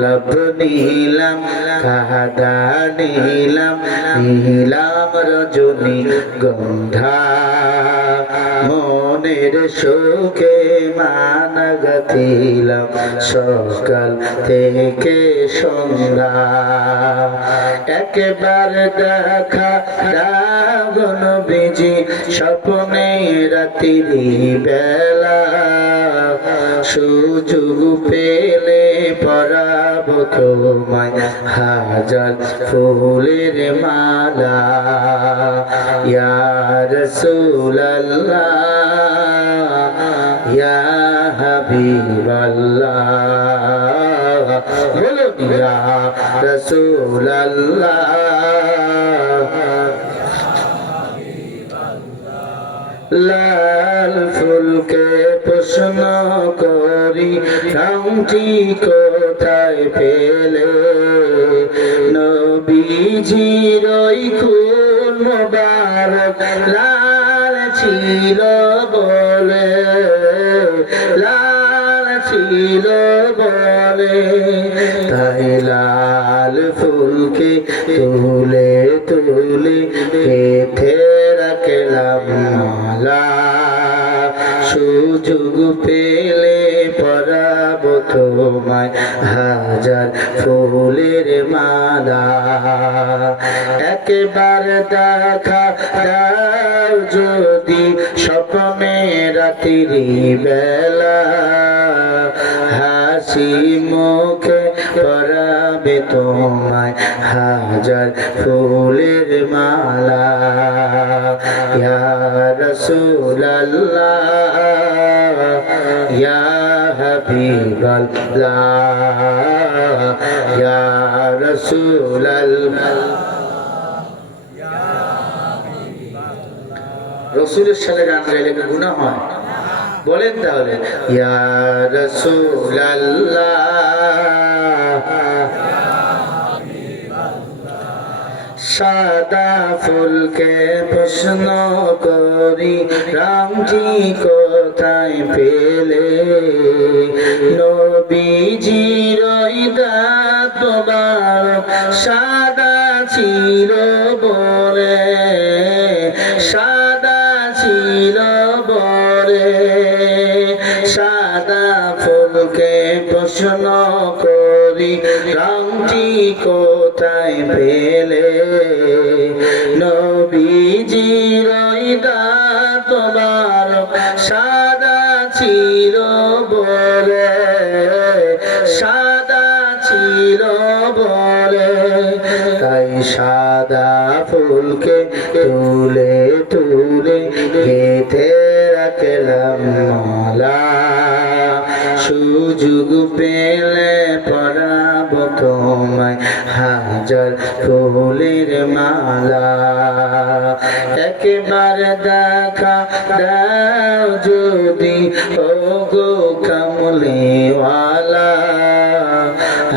গোলাপ নীলাম কাদা নীলাম নীলাম রজনী গন্ধা। মনের শোকে মান গাথিলাম, সকাল থেকে সন্ধ্যা। একবার দেখা রাগন বেজি, স্বপ্নে রাত্রি বেলা। সুযোগ পেলে পরাব তোমায় হাজার ফুলের মালা। ইয়ার সুল্লাহ ইয়া হাবিবাল্লাহ। বলুন ইয়া লাল ফুলকে প্রশ্ন করি, রামটি কোথায় পেলে? নবীজির খুন মোবারক লাল ছিল বলে, লাল ছিল বলে। তাই লাল ফুলকে তুলে তুলে পেথে পেলে পরাব তোমায় হাজার ফুলের মালা। একবার দেখা যদি স্বপ্নে রাত্রি বেলা। হাসি মুখে পরাবে তোমায় হাজার ফুলের মালা। ইয়া রাসূলুল্লাহ। ইয়া হাবিবাল্লাহ ইয়া রাসূলুল্লাহ রসুলের সাথে গান গাইলে গুণা হয়? বলেন তাহলে সাদা ফুলকে প্রশ্ন করি রামজি কোথায় ফেলে? নবীজির দাঁত মোবারক সাদা ছিল বলে, সাদা ছিল বলে। সাদা ফুলকে প্রশ্ন করি, রংটি কোথায় পেলে তুলে তুলে গেথে রাখলাম মালা। সুযোগ পেলে পড়াব তোমায় হাজার ফুলের মালা। একবার দেখা দাও যদি ও গো কামলিওয়ালা।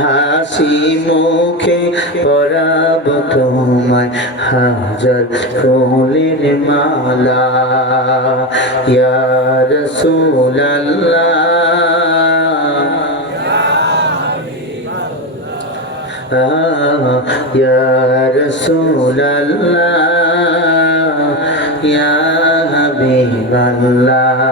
হাসি মুখে পরাব তোমায় হাজার ফুলের মালা। ইয়া রাসূলুল্লাহ। ইয়া রাসূলুল্লাহ। ইয়া হাবিবাল্লাহ।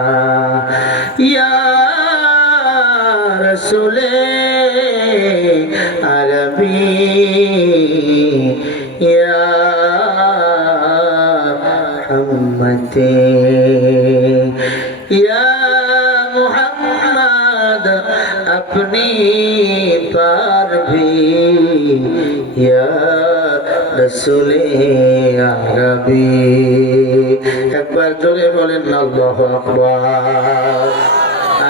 দিতে মোহাম্মদ, আপনি পারবি রসুলে আরবি। একবার জোরে বলেন আল্লাহ আকবার।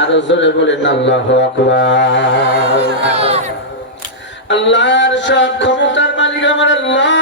আরও জোরে বলেন আল্লাহ আকবার। আল্লাহর সব ক্ষমতার মালিক আমার আল্লাহ।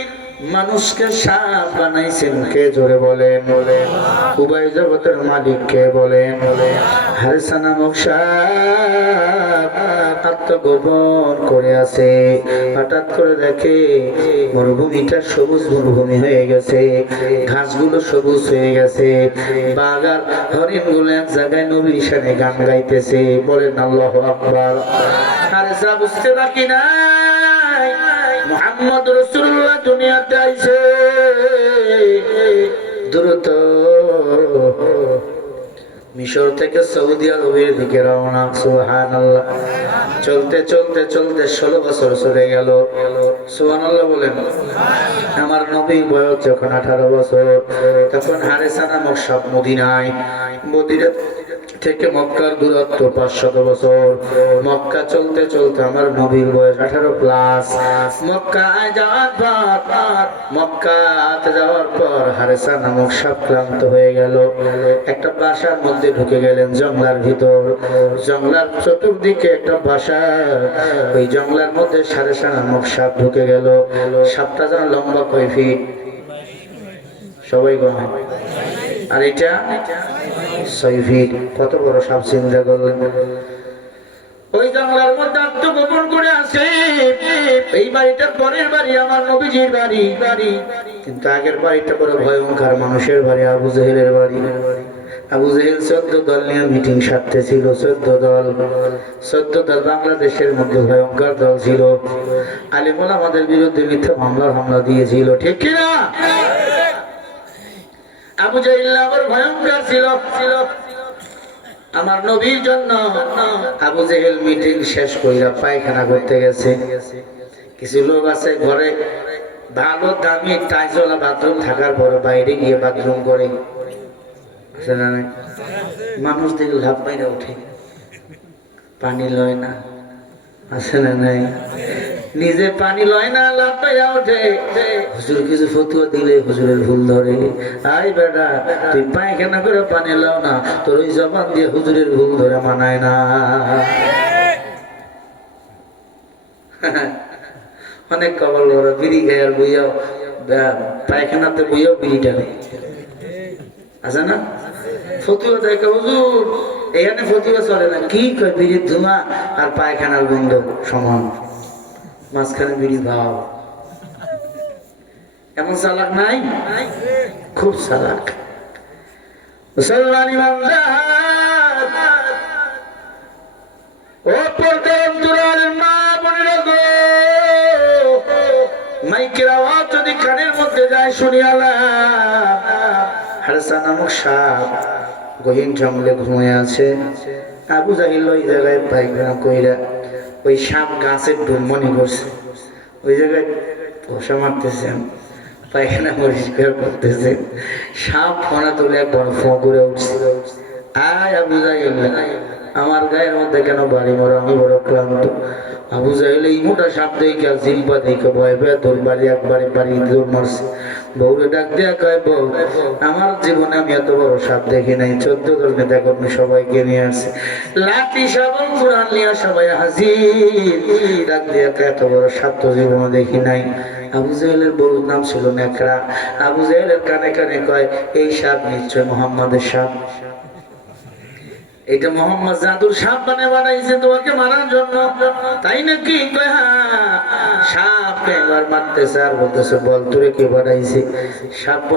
মানুষকে সাপ বানাইছেন। কে জোরে বলেন? বলেন। উভয় জগতের মালিক কে বলেন? বলেন। হারেসা নামক সাপ আত্মগোপন করে আছে। হঠাৎ করে দেখে মরুভূমিটা সবুজ মরুভূমি হয়ে গেছে। ঘাসগুলো সবুজ হয়ে গেছে। বাগার হরিণগুলো এক জায়গায় নবীর সামনে গান গাইতেছে। বলেন আল্লাহ আকবার। হারেসা বুঝতে বাকি নাই। মোহাম্মদ রসুল্লাহ দুনিয়াতে আইছে। দ্রুত মিশর থেকে সৌদি আরবের দিকে রওনা সুহান চলতে চলতে চলতে ষোলো বছর চলে গেল। সুহান বলেন, আমার নবীর বয়স যখন আঠারো বছর, তখন হারেসা নামক সব মদিনায় মদিনা থেকে মক্কার দূরত্ব, পাঁচশত বছর। মক্কা চলতে চলতে আমার নবীর বয়স আঠারো প্লাস মক্কা যাওয়ার পর, মক্কাতে যাওয়ার পর হারেসা নামক সব ক্লান্ত হয়ে গেল। একটা বাসার মধ্যে ঢুকে গেলেন জঙ্গলার ভিতর। জঙ্গলার চতুর্দিকে একটা বাসা। ওই জঙ্গলার মধ্যে সারেসা নামক সাপ ঢুকে গেল। সাপটা যেন লম্বা কয় ফিট? সবাই গো। আর এটা? কত বড় সাপ চিন্তা করলেন ওই মধ্যে আত্মগোপন করে আছে। এই বাড়িটার পরের বাড়ি আমার নবীজির বাড়ি। বাড়ি কিন্তু আগের বাড়িটা বড় ভয়ঙ্কর, মানুষের বাড়ি, আবু বাড়ি। আবু চোদ্দ দল নিয়ে মিটিং সারতে ছিল চোদ্দ দল। চোদ্দ দল বাংলাদেশের মধ্যে ভয়ঙ্কর দল ছিল। আলিমুল আমাদের বিরুদ্ধে মিথ্যা মামলা, হামলা দিয়েছিল, ঠিক কিনা? আবু জাহিল আবার ভয়ঙ্কর ছিল। ছিল আমার নবীর জন্য আবু জেহেল মিটিং শেষ কইরা পায়খানা করতে গেছে। কিছু লোক আছে ঘরে, ভালো দামি টাইজওয়ালা বাথরুম থাকার পর বাইরে গিয়ে বাথরুম করে? মানুষ দেখে লাভ পাইরা উঠে পানি লয় না। আছে না নাই? নিজে পানি লয় না লাভ পাইরা ওঠে। হুজুর কিছু ফতুয়া দিলে হুজুরের ভুল ধরে। আই বেটা, তুই পায়খানা করে পানি লাও না, তোর ওই জবান দিয়ে হুজুরের ভুল ধরে মানায় না। অনেক কবল বড়, বিড়ি খাই আর বইয়াও পায়খানাতে বইয়াও বিড়ি টানে আছে না? ফতুয়া দেখে হুজুর, এখানে ফতুয়া চলে না। কি কয়, বিড়ির ধোঁয়া আর পায়খানার গন্ধ সমান। মাঝখানে বিড়ি ভাও এমন চালাক নাই? খুব চালাক। মুসলমান ও মা মাইকের আওয়াজ যদি কানের মধ্যে যায় শুনিয়ালা হারসা নামক সাপ গহীন জঙ্গলে ঘুমিয়ে আছে। আবু জাহিল ওই জায়গায় পায়খানা কইরা ওই সাপ গাছের ডুমনি করছে। ওই জায়গায় পোষা মারতেছেন পায়খানা পরিষ্কার করতেছে। সাপ ফোনা তুলে একবার ফোঁ করে উঠছে। আয় আমি যাই আমার গায়ের মধ্যে কেন বাড়ি মরো? আমি বড় ক্লান্ত। আবু জাহিল এই মোটা সাপ দেখে ভয় পেয়ে তোর বাড়ি একবারে বাড়ি মারছে। বউরে ডাক কয়, বউ, আমার জীবনে আমি এত বড় সাপ দেখি নাই। চোদ্দ সবাইকে নিয়ে লাঠি সাবন কোরআন নিয়ে সবাই হাজির। ডাক কয়, এত বড় সাপ তো জীবনে দেখি নাই। আবু জাহেলের বউর নাম ছিল নেকড়া। আবু জাহেলের কানে কানে কয়, এই সাপ নিশ্চয় মোহাম্মদের সাপ। এটা মোহাম্মদ জাদুর সাপ বানে বানাইছে তোমাকে মারার জন্য। তাই নাকি? কয় সাপ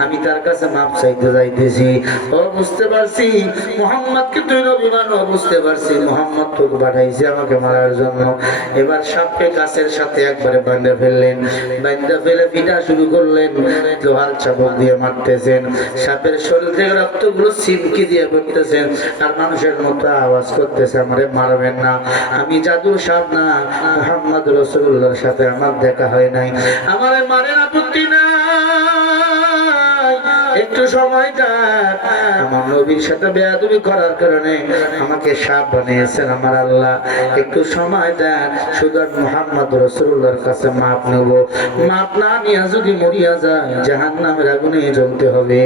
আমি তার কাছে মাপ চাইতে যাইতেছি। ও, বুঝতে পারছি। মোহাম্মদকে তুই বুঝতে পারছি। মোহাম্মদ তোকে আমাকে মারার জন্য। এবার সাপকে গাছের সাথে একবারে বান্ধে ফেললেন। বান্ধে ফেলে পিটা শুরু করলেন। লোহার চাপক দিয়ে মারতেছেন। সাপের শরীর থেকে রক্তগুলো সিমকি দিয়ে পড়তেছেন আর মানুষের মতো আওয়াজ করতেছে, আমারে মারবেন না। আমি জাদুর সাপ না, মোহাম্মদ রসুল্লাহর সাথে আমার দেখা হয় নাই। আমারে মারেন আপত্তি নাই। একটু সময় আমার নবীর সাথে করার কারণে আমাকে সাপ বানিয়েছেন আমার আল্লাহ। একটু সময় দেন শুধু মোহাম্মদ রসুল্লাহর কাছে মাপ নেব। মাপ না নিয়ে যদি মরিয়া যায় জাহান নামের আগুনে জ্বলতে হবে।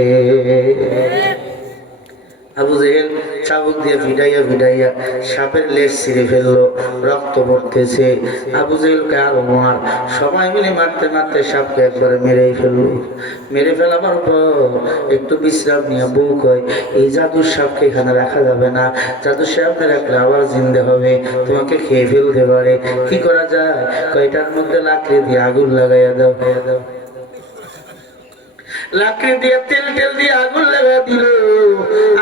আবু জেহেল চাবুক দিয়ে ফিটাইয়া ফিটাইয়া সাপের লেজ ছিঁড়ে ফেলল, রক্ত পড়তেছে। আবু জেহেলকে আরও মার সবাই মিলে মারতে মারতে সাপকে একবারে মেরেই ফেলল। মেরে ফেলাবার পর একটু বিশ্রাম নিয়ে বউ কয়, এই জাদুর সাপকে এখানে রাখা যাবে না। জাদুর সাপকে রাখলে আবার জিন্দে হবে, তোমাকে খেয়ে ফেলতে পারে। কি করা যায়? কয়টার মধ্যে লাকড়ি দিয়ে আগুন লাগাইয়া দাও দাও। লাকড়ি দিয়ে তেল টেল দিয়ে আগুন লাগাই দিল।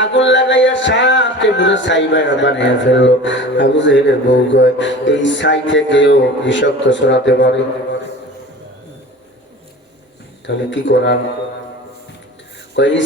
আগুন লাগাইয়া সাপকে পুরো ছাই বানিয়ে ফেলল। আবু জেহেলের বউ কয়, এই ছাই থেকেও বিষাক্ত ছড়াতে পারে? তাহলে কি করার? প্যাকেট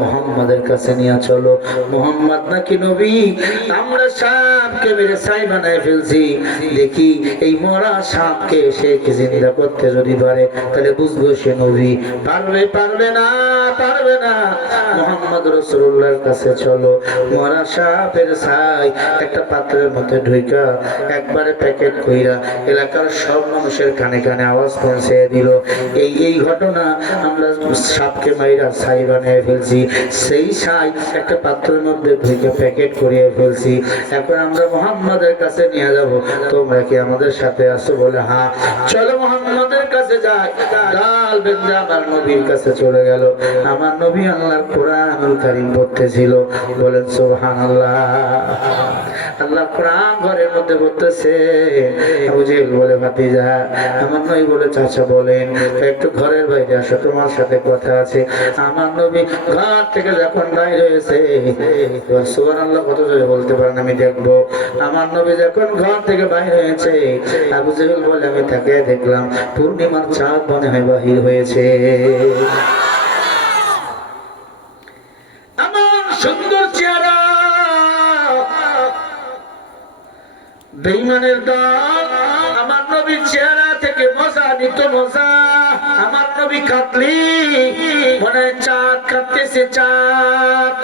মোহাম্মদের কাছে নিয়ে চলো। মোহাম্মদ নাকি নবী? আমরা সাপকে মেরে ছাই বানায় ফেলছি। দেখি, এই মরা সাপকে সে কি জিন্দা করতে যদি পারে, তাহলে বুঝব সে নবী। পারবে পারবে না পারবে না। মোহাম্মদ রসুল্লাহর কাছে চলো। মরা সাপের ছাই একটা পাত্রের মধ্যে ঢুইকা একবারে প্যাকেট কইরা এলাকার সব মানুষের কানে কানে আওয়াজ পৌঁছে দিল। এই এই ঘটনা আমরা সাপকে মাইরা ছাই বানিয়ে ফেলছি। সেই ছাই একটা পাত্রের মধ্যে ঢুকে প্যাকেট করিয়ে ফেলছি। এখন আমরা মোহাম্মদের কাছে নিয়ে যাব। তোমরা কি আমাদের সাথে আসো বলে? হ্যাঁ। চলো মোহাম্মদের কাছে আমার নবীর কাছে চলে গেল। আমার নবী আল্লাহর কোরআন কারিম পড়তেছিল। বলেন সোহান আল্লাহ ঘরের মধ্যে বলেন ঘরের কথা আছে। নবী ঘর থেকে যখন হয়েছে আল্লাহ কত বলতে পারেন, আমি দেখব। আমার নবী যখন ঘর থেকে বাইরে হয়েছে, আবু বলে, আমি তাকে দেখলাম, পূর্ণিমার চাঁদ মনে হয় বাহির হয়েছে। বেইমানের দল। আমার নবীর চেহারা থেকে মজা নিত মজা। আমার নবী কাটলি মনে চাঁদ কাটতেছে চাঁদ।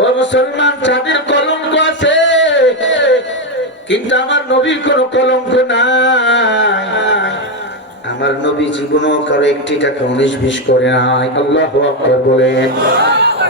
ও মুসলমান, চাঁদের কলঙ্ক আছে, কিন্তু আমার নবীর কোনো কলঙ্ক নাই। আমার নবী জীবনও কারও একটি টাকা উনিশ বিশ করে নাই। আল্লাহ বলেন।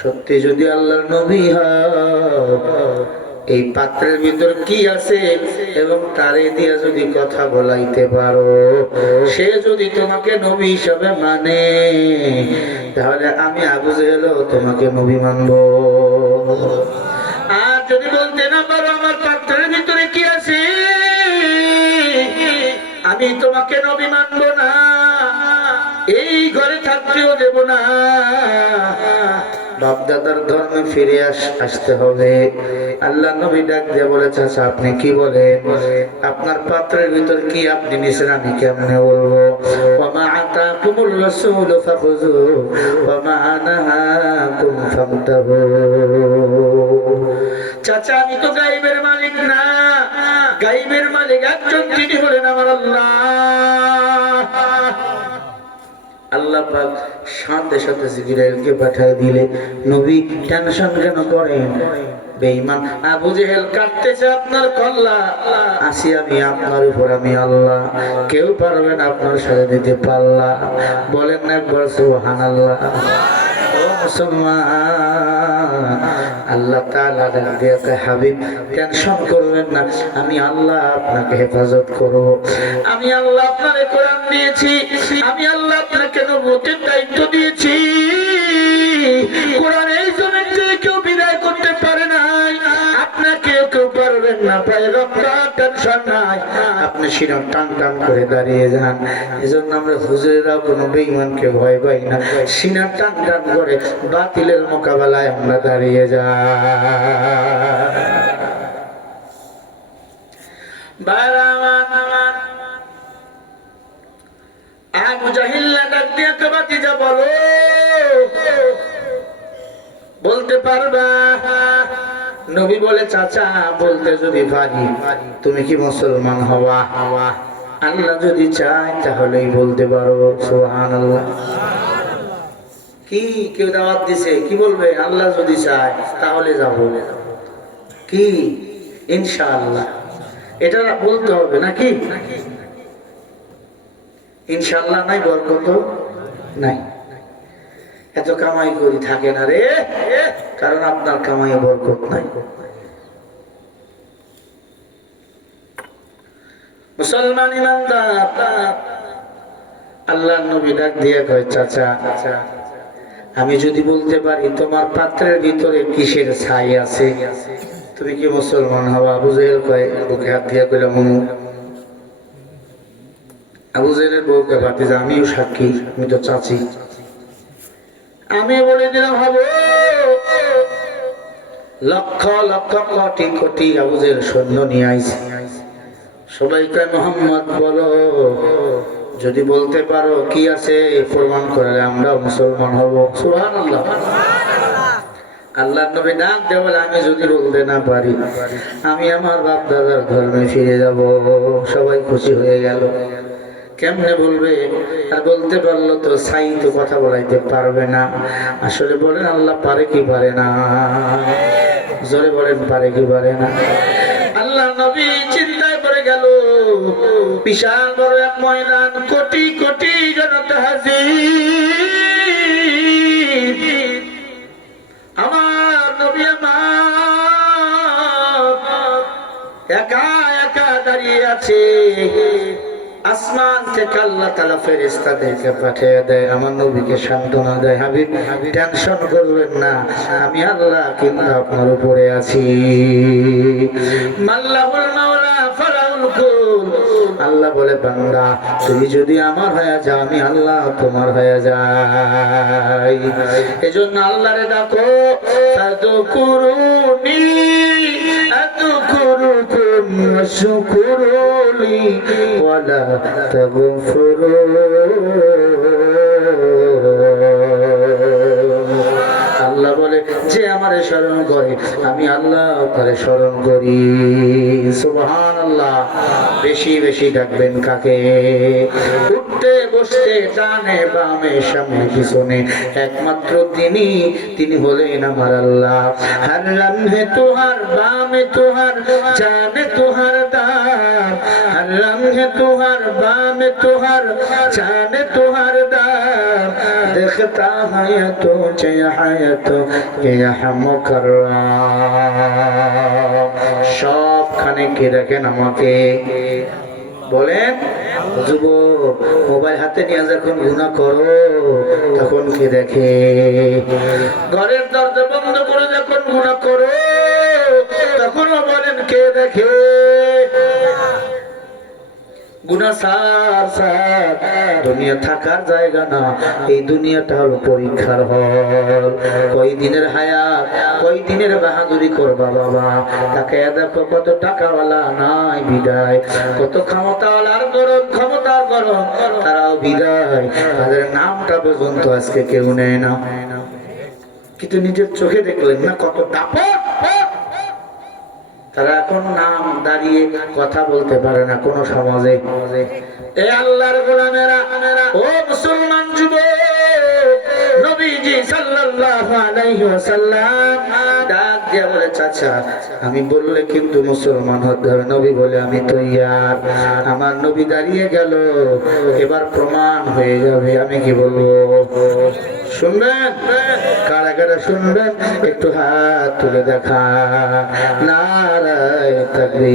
সত্যি যদি আল্লাহ নবী এই পাত্রের ভিতর কি আছে? এবং তারে দিয়া যদি কথা বলাইতে পারো, সে যদি তোমাকে নবী হিসাবে মানে তাহলে আমি আবু জেহেলও তোমাকে নবী মানবো। আর যদি বলতে না পারো আমার পাত্রের ভিতরে কি আছে, আমি তোমাকে নবী মানবো না, এই ঘরে থাকতেও দেব না। বাপদাদার ধর্মে ফিরে আসতে হবে। আল্লাহ নবী ডাক দিয়ে বলে চাচা আপনি কি বলেন? আপনার পাত্রের ভিতর কি আপনি নিছেন? আমি কেমনে বলব? ওমা নাহাকুম ফান্তাহু চাচা, আমি তো গাইবের মালিক না। গাইবের মালিক একজন, তিনি হলেন আমার আল্লাহ। আল্লাহ পাক সাথে সাথে জিবরাইলকে পাঠিয়ে দিলে। নবী টেনশন কেন করেন? বেঈমান, আবু জেহেল কাটতেছে আপনার কল্লা। আসি আমি আপনার উপর, আমি আল্লাহ। কেউ পারবেন আপনার সাথে দিতে পাল্লা। বলেন না একবার, সুবহানাল্লাহ। ও মুসলমান আল্লাহ তাআলা ডাক দিয়ে কয়, হাবিব টেনশন করবেন না আমি আল্লাহ আপনাকে হেফাজত করব। আমি আল্লাহ আপনার কোরআন দিয়েছি আমি আল্লাহ আপনাকে নবুতের আপনি শিরক টান টান করে দাঁড়িয়ে যান। এজন্য আমরা হুজুরেরা কোনো বেঈমানকে ভয় পাই না। সিনা টান টান করে বাতিলের মোকাবেলায় আমরা দাঁড়িয়ে বলো। বলতে পারবা? নবী বলে, চাচা, বলতে যদি পারি, তুমি কি মুসলমান হওয়া? হওয়া আল্লাহ যদি চায়, তাহলেই বলতে পারো সুহান আল্লাহ কি? কেউ দাওয়াত দিছে? কি বলবে? আল্লাহ যদি চায়, তাহলে যাব। কি? ইনশাআল্লাহ। এটা বলতে হবে নাকি? ইনশাআল্লাহ নাই, বরকত নাই। এত কামাই করি থাকে না রে। কারণ আপনার কামাই বরকত নাই। মুসলমান আল্লাহ নবী ডাক দিয়ে কয়, চাচা, আমি যদি বলতে পারি তোমার পাত্রের ভিতরে কিসের ছাই আছে? তুমি কি মুসলমান হওয়া আবু কয়, বুকে হাত দিয়া কইলা, মনু, আবু বউকে আমিও সাক্ষী, আমি তো চাচি। আমি বলে দিলাম, হব, লক্ষ লক্ষ কোটি কোটি আবুজের সৈন্য নিয়ে আইছি। সবাই কয় মোহাম্মদ বলো, যদি বলতে পারো কি আছে প্রমাণ করলে আমরা মুসলমান হব। সুহান আল্লাহ আল্লাহ নবী ডাক দেব আমি যদি বলতে না পারি, আমি আমার বাপ দাদার ধর্মে ফিরে যাব। সবাই খুশি হয়ে গেল। কেমনে বলবে? আর বলতে পারল তো সাই তো কথা বলাইতে পারবে না। আসলে বলেন, আল্লাহ পারে কি পারে না? জোরে বলেন, পারে কি পারে না? আল্লাহ নবী চিন্তায় পড়ে গেল। বিশাল বড় এক ময়দান, কোটি কোটি জনতা হাজির। আমার নবী আমার একা একা দাঁড়িয়ে আছে। আসমান থেকে আল্লাহ তালা পাঠিয়ে দেয়। আমার নবীকে সান্ত্বনা দেয়, হাবিব, টেনশন করবেন না, আমি আল্লাহ কিন্তু আপনার উপরে আছি। আল্লাহ বলে, বান্দা, তুমি যদি আমার হয়ে যাও, আমি আল্লাহ তোমার হয়ে যাই। এজন্য আল্লাহরে ডাকো আল্লাহ বলে, যে আমারে স্মরণ করে, আমি আল্লাহ তারে স্মরণ করি। সুবহান আল্লাহ বেশি বেশি ডাকবেন কাকে? উঠতে বসতে ডানে বামে, সামনে পিছনে। একমাত্র তিনি তিনি হলেন আমার আল্লাহ। হার লম্হে তোহার, বামে তোহার, জানে তোহার দার হার লম্হে তোহার, বামে তোহার, জানে তোহার দার দেখতা হায়াত যে হায়াত কে হাম সবখানে কে দেখেন আমাকে? বলেন, যুব মোবাইল হাতে নিয়ে যখন গুণা করো, তখন কে দেখে? ঘরের দরজা বন্ধ করে যখন গুণা করো, তখনও বলেন, কে দেখে? বাহাদুরি করবা বাবা? তাকে কত টাকাওয়ালা, নাই বিদায়। কত ক্ষমতাওয়ালার গরম, ক্ষমতার গরম, তারাও বিদায়। তাদের নামটা পর্যন্ত আজকে কেউ নেয় না। কিন্তু নিজের চোখে দেখলেন না কত দাপট? তারা এখন নাম দাঁড়িয়ে কথা বলতে পারে না কোন সমাজে। এ আল্লাহর গোলামেরা, ও মুসলমান যুব নবীজি সাল্লাল্লাহু আলাইহি ওয়াসাল্লাম ডাক দিয়ে বলে, চাচা, আমি বললে কিন্তু মুসলমান হতে হবে। নবী বলে, আমি তৈয়ার। আমার নবী দাঁড়িয়ে গেল, এবার প্রমাণ হয়ে যাবে। আমি কি বলব? শুনবেন? কারা কারা শুনবেন? একটু হাত তুলে দেখা। নারায় থাকবে